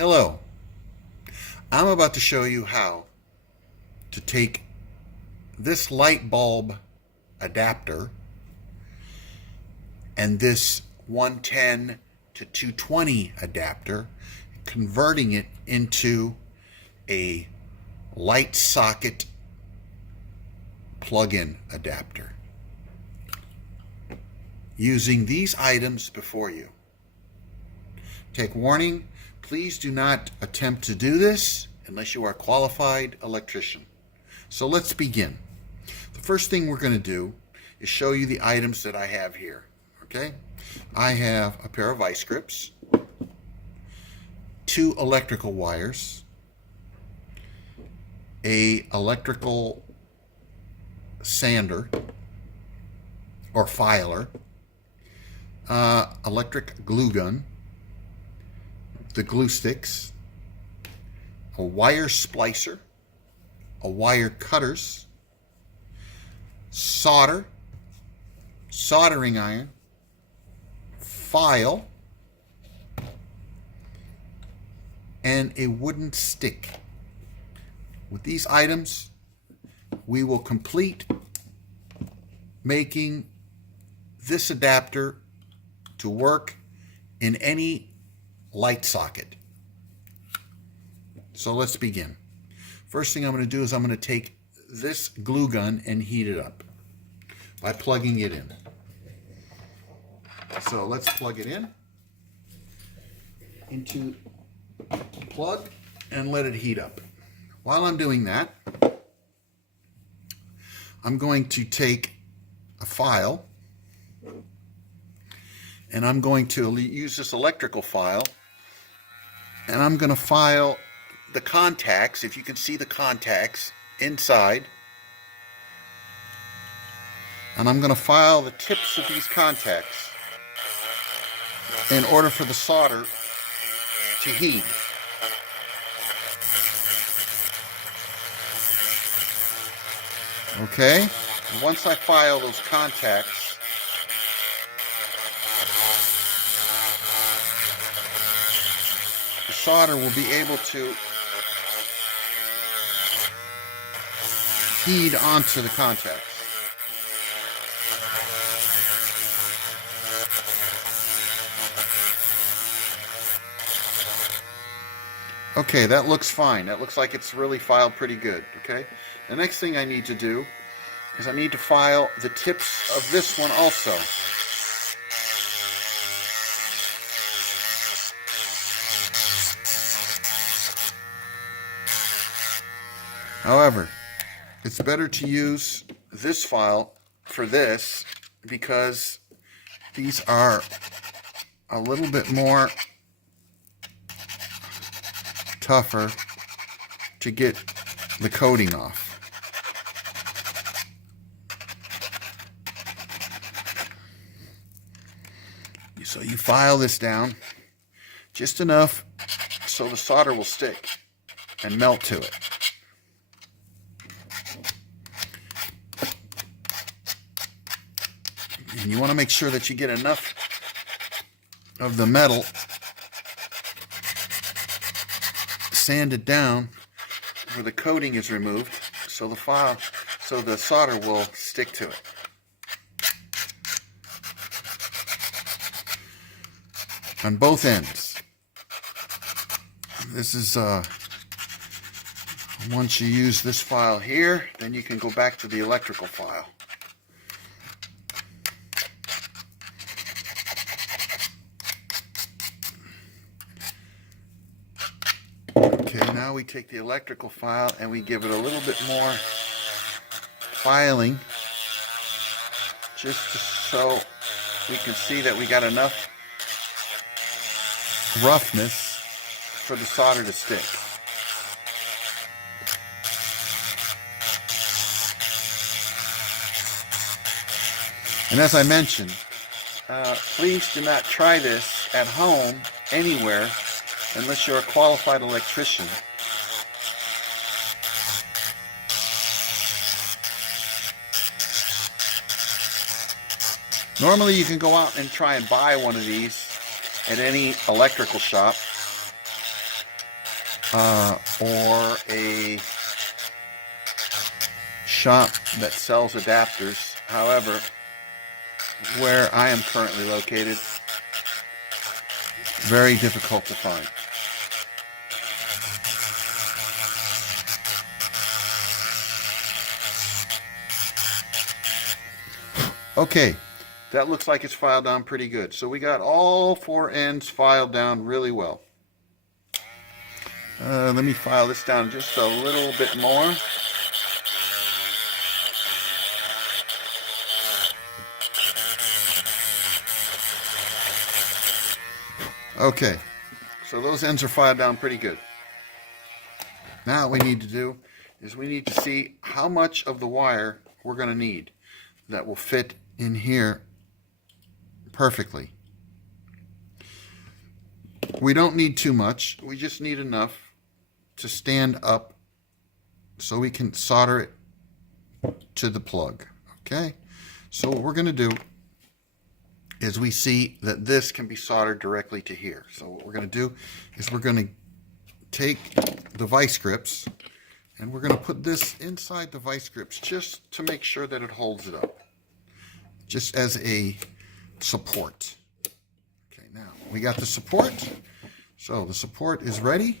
Hello, I'm about to show you how to take this light bulb adapter and this 110 to 220 adapter, converting it into a light socket plug-in adapter using these items before you. Take warning, please do not attempt to do this unless you are a qualified electrician. So let's begin. The first thing we're going to do is show you the items that I have here. Okay? I have a pair of vice grips, 2 electrical wires, a electrical sander or filer, electric glue gun, the glue sticks, a wire splicer, a wire cutters, solder, soldering iron, file, and a wooden stick. With these items, we will complete making this adapter to work in any light socket. So let's begin. First thing I'm going to do is I'm going to take this glue gun and heat it up by plugging it in. So let's plug it in into the plug and let it heat up. While I'm doing that, I'm going to take a file and I'm going to use this electrical file, and I'm going to file the contacts, if you can see the contacts inside, and I'm going to file the tips of these contacts in order for the solder to heat. Okay, once I file those contacts, the solder will be able to heat onto the contacts. Okay, that looks fine. That looks like it's really filed pretty good. Okay, the next thing I need to do is I need to file the tips of this one also. However, it's better to use this file for this because these are a little bit more tougher to get the coating off. So you file this down just enough so the solder will stick and melt to it. And you want to make sure that you get enough of the metal sanded down where the coating is removed so the solder will stick to it. On both ends. This is once you use this file here, then you can go back to the electrical file. Okay, now we take the electrical file and we give it a little bit more filing just so we can see that we got enough roughness for the solder to stick. And as I mentioned, please do not try this at home anywhere unless you're a qualified electrician. Normally you can go out and try and buy one of these at any electrical shop, or a shop that sells adapters. However, where I am currently located, very difficult to find. Okay, that looks like it's filed down pretty good. So we got all four ends filed down really well. Let me file this down just a little bit more. Okay, so those ends are filed down pretty good. Now what we need to do is we need to see how much of the wire we're going to need that will fit in here perfectly. We don't need too much. We just need enough to stand up so we can solder it to the plug. Okay? So what we're going to do is we see that this can be soldered directly to here. So what we're going to do is we're going to take the vice grips and we're going to put this inside the vice grips just to make sure that it holds it up, just as a support. Okay, now we got the support. So the support is ready.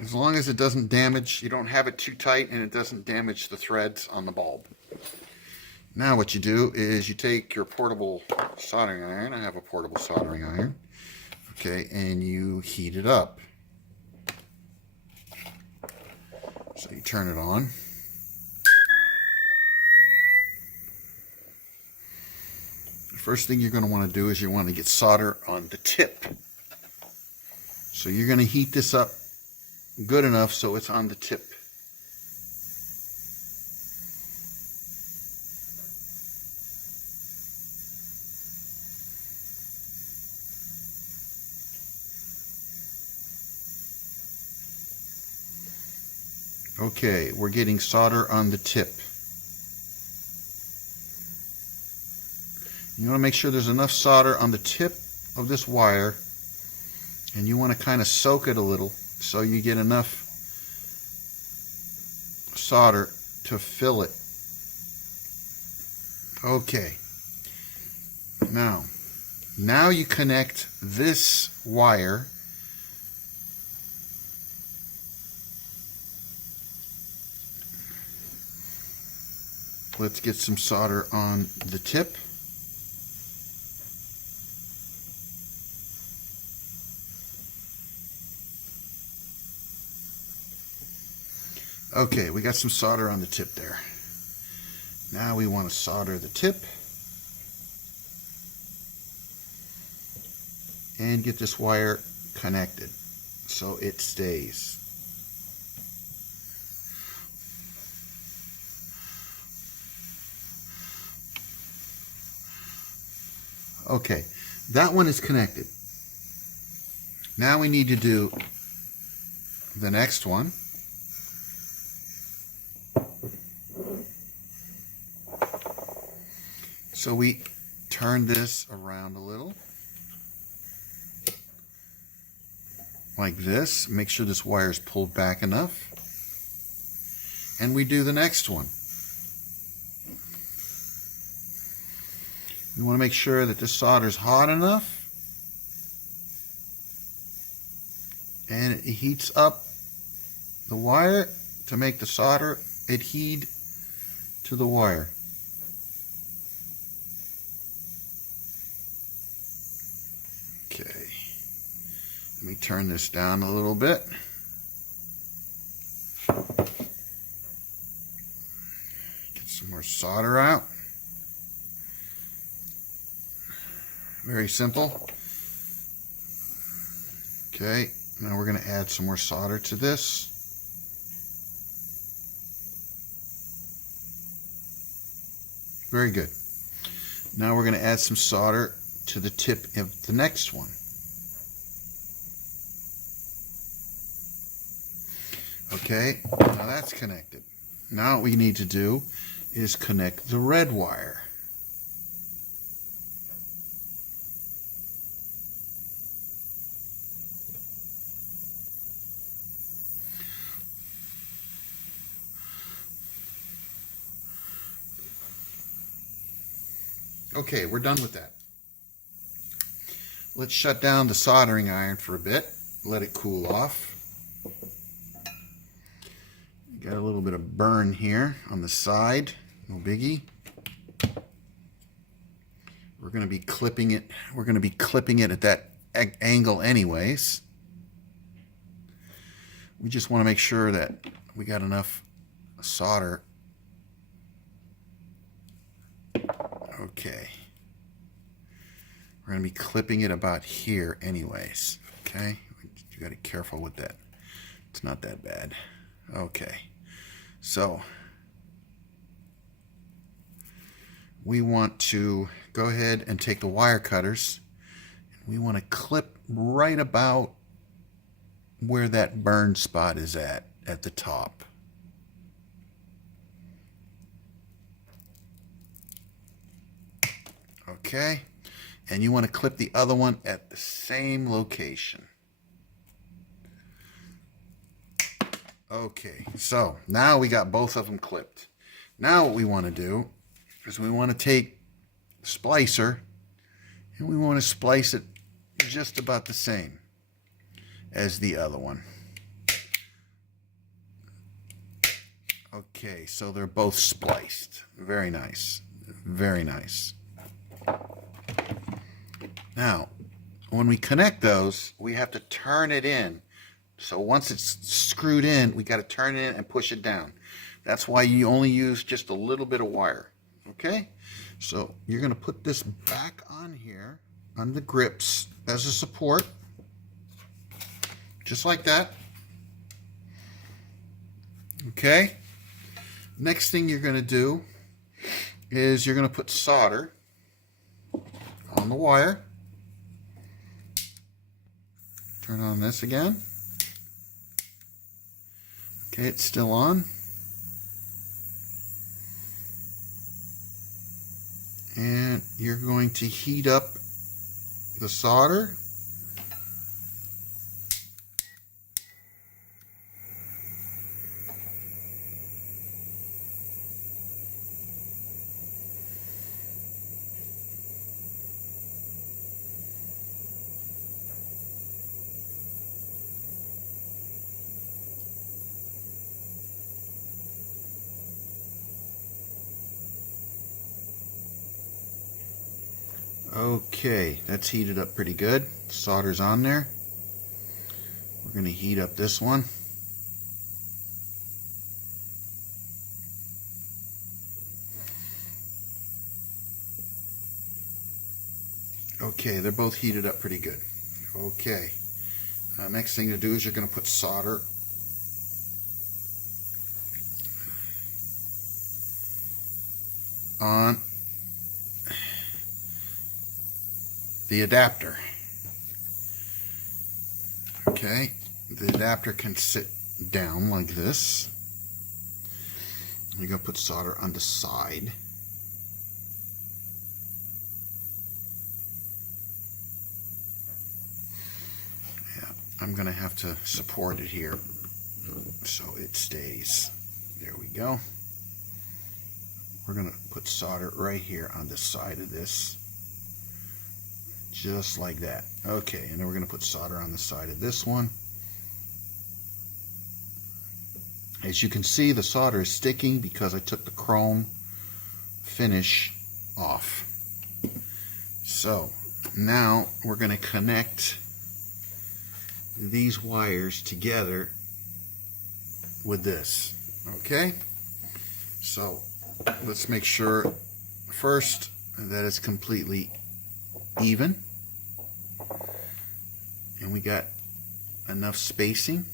As long as it doesn't damage, you don't have it too tight and it doesn't damage the threads on the bulb. Now what you do is you take your portable soldering iron. I have a portable soldering iron. Okay, and you heat it up. So you turn it on. The first thing you're going to want to do is you want to get solder on the tip. So you're going to heat this up good enough so it's on the tip. Okay, we're getting solder on the tip. You want to make sure there's enough solder on the tip of this wire, and you want to kind of soak it a little so you get enough solder to fill it. Okay. Now you connect this wire Let's get some solder on the tip. Okay, we got some solder on the tip there. Now we want to solder the tip and get this wire connected so it stays. Okay, that one is connected. Now we need to do the next one. So we turn this around a little, like this. Make sure this wire is pulled back enough. And we do the next one. You want to make sure that the solder is hot enough and it heats up the wire to make the solder adhere to the wire. Okay, let me turn this down a little bit. Get some more solder out. Very simple. Okay, now we're going to add some more solder to this. Very good. Now we're going to add some solder to the tip of the next one. Okay, now that's connected. Now what we need to do is connect the red wire. Okay, we're done with that. Let's shut down the soldering iron for a bit. Let it cool off. Got a little bit of burn here on the side. No biggie. We're going to be clipping it. We're going to be clipping it at that angle anyways. We just want to make sure that we got enough solder. Okay. We're going to be clipping it about here anyways. Okay. You got to be careful with that. It's not that bad. Okay. So we want to go ahead and take the wire cutters. We want to clip right about where that burn spot is at the top. Okay, and you want to clip the other one at the same location. Okay, so now we got both of them clipped. Now what we want to do is we want to take the splicer and we want to splice it just about the same as the other one. Okay, so they're both spliced. Very nice. Very nice. Now, when we connect those, we have to turn it in. So once it's screwed in, we got to turn it in and push it down. That's why you only use just a little bit of wire. Okay? So you're going to put this back on here, on the grips as a support. Just like that. Okay? Next thing you're going to do is you're going to put solder on the wire. Turn on this again. Okay, it's still on. And you're going to heat up the solder. Okay, that's heated up pretty good. Solder's on there. We're going to heat up this one. Okay, they're both heated up pretty good. Okay, next thing to do is you're going to put solder on the adapter. Okay, the adapter can sit down like this. You're going to put solder on the side. Yeah, I'm going to have to support it here so it stays. There we go. We're going to put solder right here on the side of this. Just like that. Okay, and then we're going to put solder on the side of this one. As you can see, the solder is sticking because I took the chrome finish off. So now we're going to connect these wires together with this. Okay? So let's make sure first that it's completely even and we got enough spacing.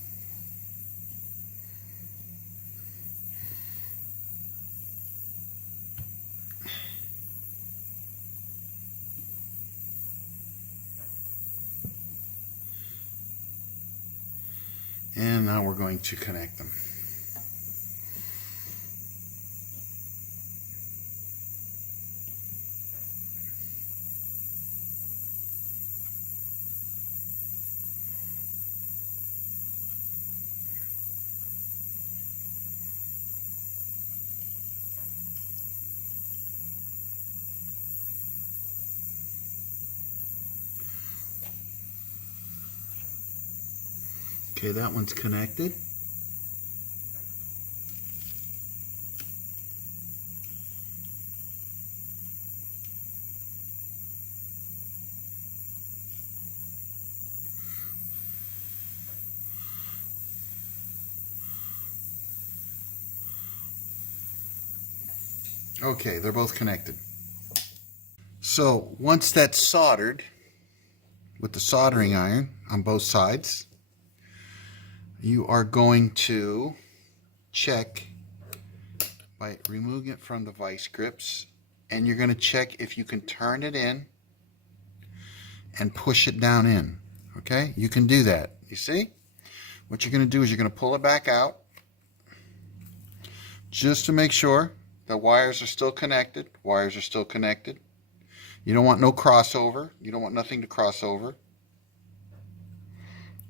And now we're going to connect them. Okay, that one's connected. Okay, they're both connected. So once that's soldered with the soldering iron on both sides, you are going to check by removing it from the vice grips, and you're going to check if you can turn it in and push it down in. Okay, you can do that. You see? What you're going to do is you're going to pull it back out just to make sure the wires are still connected. Wires are still connected. You don't want no crossover. You don't want nothing to cross over.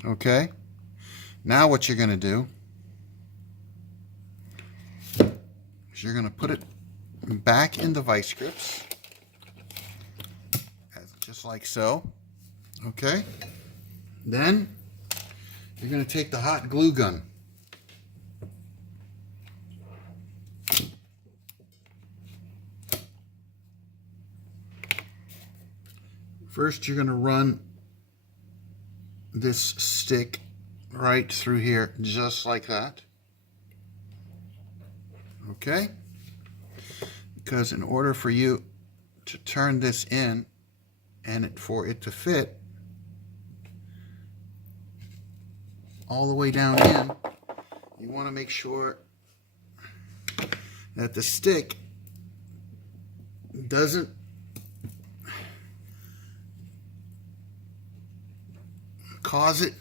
Okay? Now what you're going to do is you're going to put it back in the vice grips, just like so. Okay? Then you're going to take the hot glue gun. First, you're going to run this stick right through here, just like that. Okay? Because in order for you to turn this in and for it to fit all the way down in, you want to make sure that the stick doesn't cause it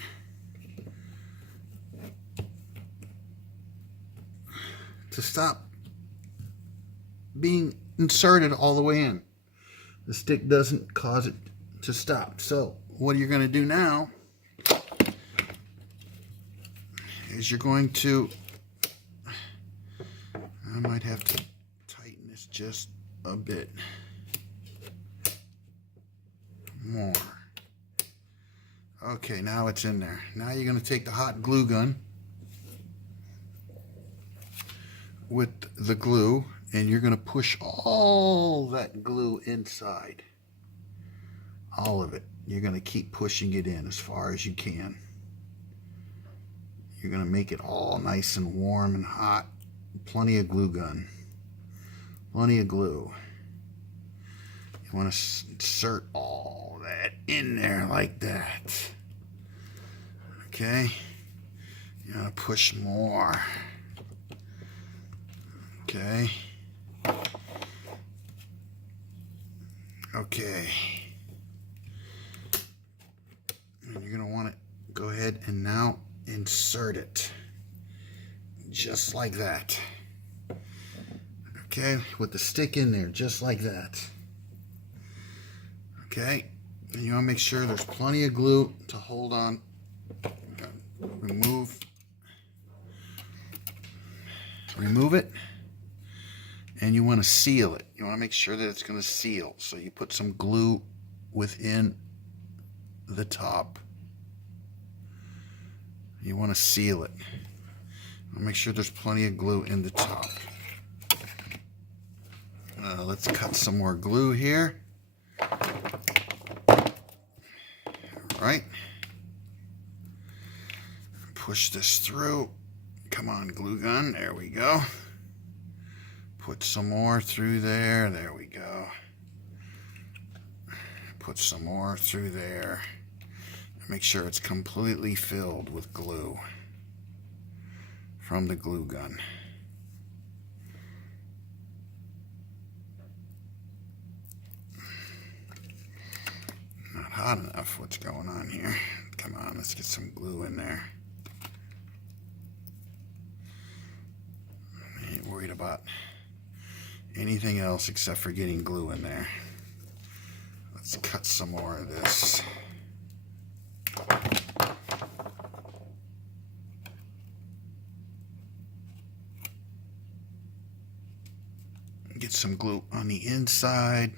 to stop being inserted all the way in. The stick doesn't cause it to stop. So what you're going to do now is you're going to, I might have to tighten this just a bit more. Okay, now it's in there. Now you're going to take the hot glue gun with the glue, and you're going to push all that glue inside. All of it. You're going to keep pushing it in as far as you can. You're going to make it all nice and warm and hot. Plenty of glue gun. Plenty of glue. You want to insert all that in there like that. Okay? You're going to push more. Okay? Okay. And you're going to want to go ahead and now insert it. Just like that. Okay? With the stick in there, just like that. Okay? And you want to make sure there's plenty of glue to hold on. Remove it. And you want to seal it. You want to make sure that it's going to seal. So you put some glue within the top. You want to seal it. Make sure there's plenty of glue in the top. Let's cut some more glue here. Alright. Push this through. Come on, glue gun. There we go. Put some more through there. There we go. Put some more through there. Make sure it's completely filled with glue from the glue gun. Not hot enough. What's going on here? Come on, let's get some glue in there. I ain't worried about anything else except for getting glue in there. Let's cut some more of this. Get some glue on the inside.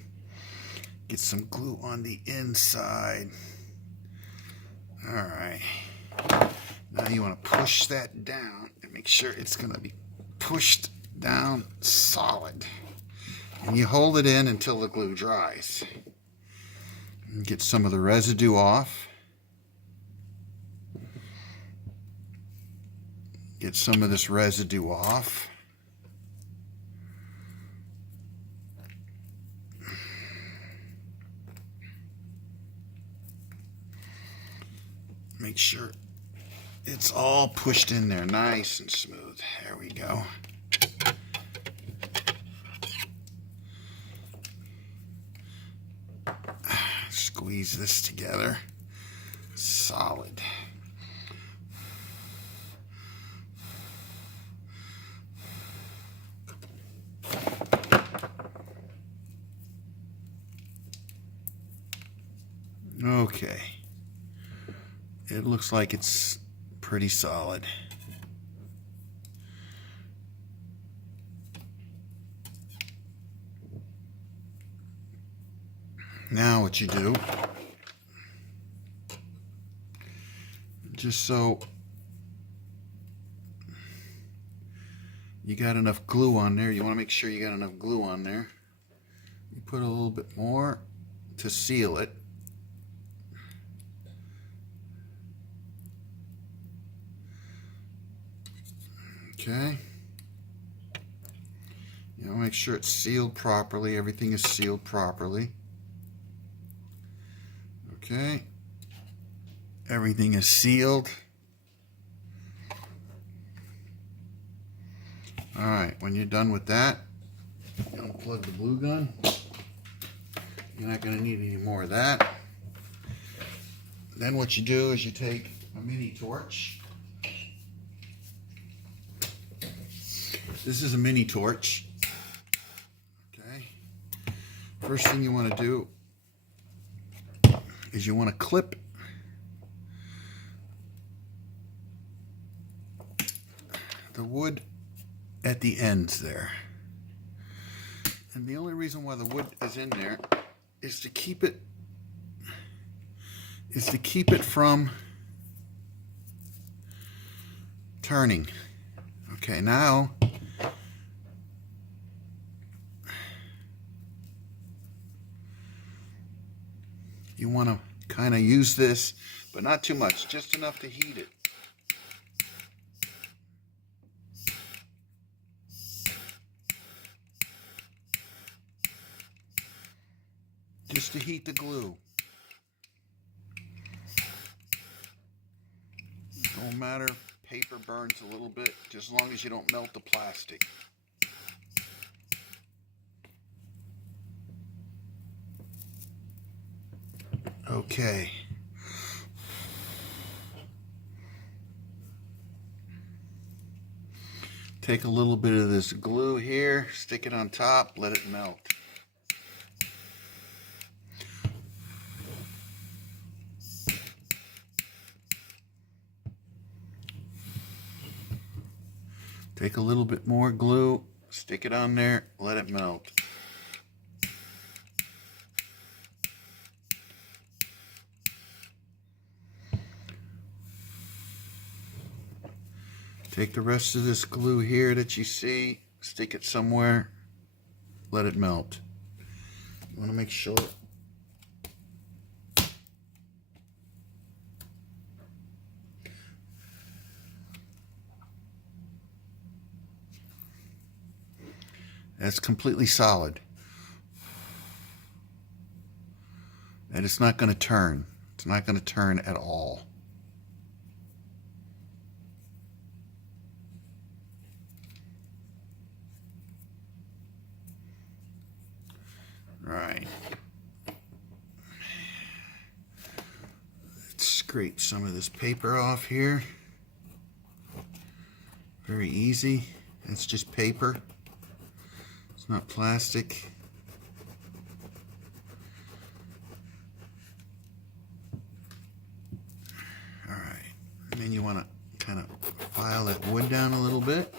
Get some glue on the inside. Alright. Now you want to push that down and make sure it's going to be pushed down solid. And you hold it in until the glue dries. And get some of the residue off. Get some of this residue off. Make sure it's all pushed in there nice and smooth. There we go. Squeeze this together. Solid. Okay. It looks like it's pretty solid. Now what you do, just so you got enough glue on there, you want to make sure you got enough glue on there. You put a little bit more to seal it. Okay. You know, make sure it's sealed properly. Everything is sealed properly. Okay. Everything is sealed. All right. When you're done with that, unplug the glue gun. You're not going to need any more of that. Then what you do is you take a mini torch. This is a mini torch. Okay. First thing you want to do is you want to clip the wood at the ends there. And the only reason why the wood is in there is to keep it from turning. Okay, now you want to kind of use this, but not too much, just enough to heat it. Just to heat the glue. Don't matter if paper burns a little bit, just as long as you don't melt the plastic. Okay. Take a little bit of this glue here, stick it on top, let it melt. Take a little bit more glue, stick it on there, let it melt. Take the rest of this glue here that you see, stick it somewhere, let it melt. You want to make sure that's completely solid. And it's not going to turn. It's not going to turn at all. Right. Let's scrape some of this paper off here. Very easy. It's just paper. It's not plastic. All right. And then you want to kind of file that wood down a little bit.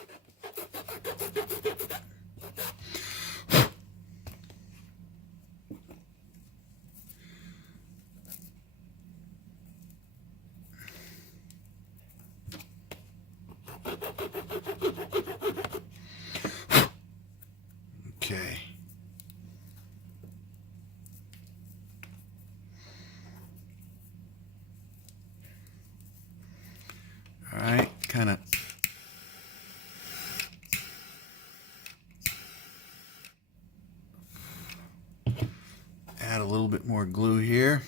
bit more glue here.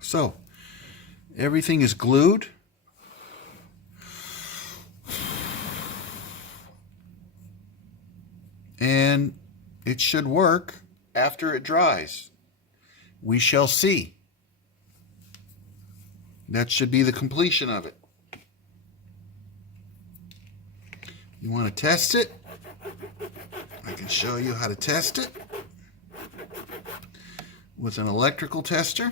So, everything is glued. And it should work after it dries. We shall see. That should be the completion of it. You want to test it? I can show you how to test it with an electrical tester.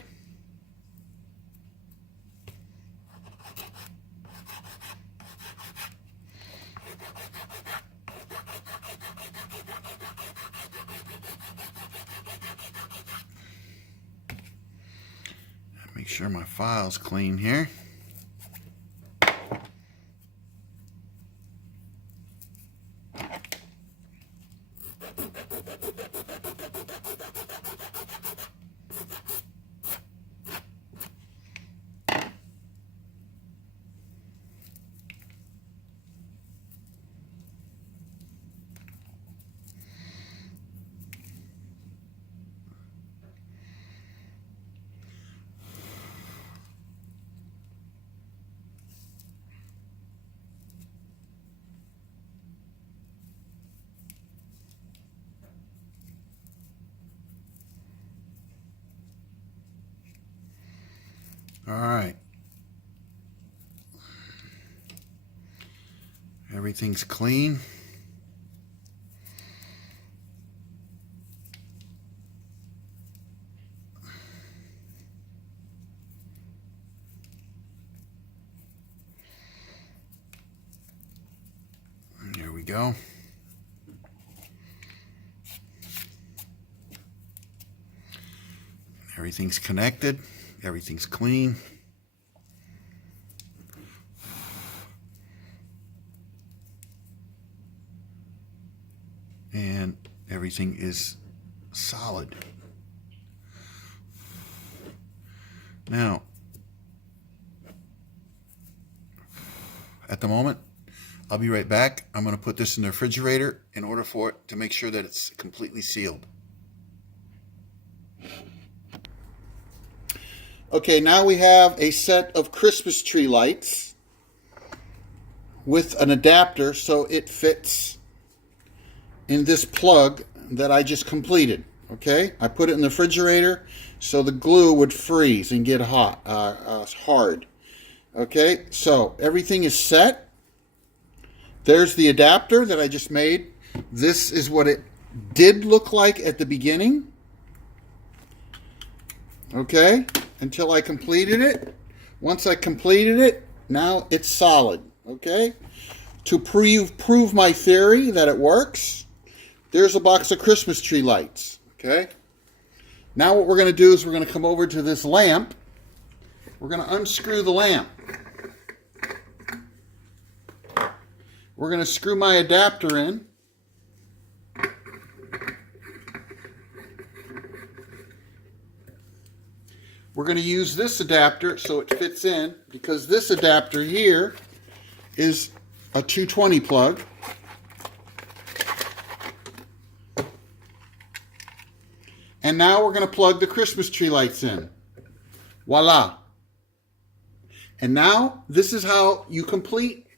Make sure my file's clean here. All right. Everything's clean. And there we go. Everything's connected. Everything's clean. And everything is solid. Now, at the moment, I'll be right back. I'm going to put this in the refrigerator in order for it to make sure that it's completely sealed. Okay, now we have a set of Christmas tree lights with an adapter so it fits in this plug that I just completed. Okay, I put it in the refrigerator so the glue would freeze and get hard. Okay, so everything is set. There's the adapter that I just made. This is what it did look like at the beginning. Okay, until I completed it. Once I completed it, now it's solid. Okay, to prove my theory that it works, there's a box of Christmas tree lights. Okay, now what we're going to do is we're going to come over to this lamp. We're going to unscrew the lamp. We're going to screw my adapter in. We're going to use this adapter so it fits in, because this adapter here is a 220 plug. And now we're going to plug the Christmas tree lights in. Voila. And now this is how you complete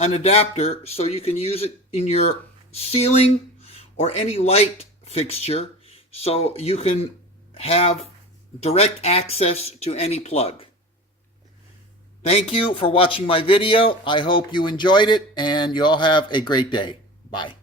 an adapter so you can use it in your ceiling or any light fixture so you can have direct access to any plug. Thank you for watching my video. I hope you enjoyed it and you all have a great day. Bye.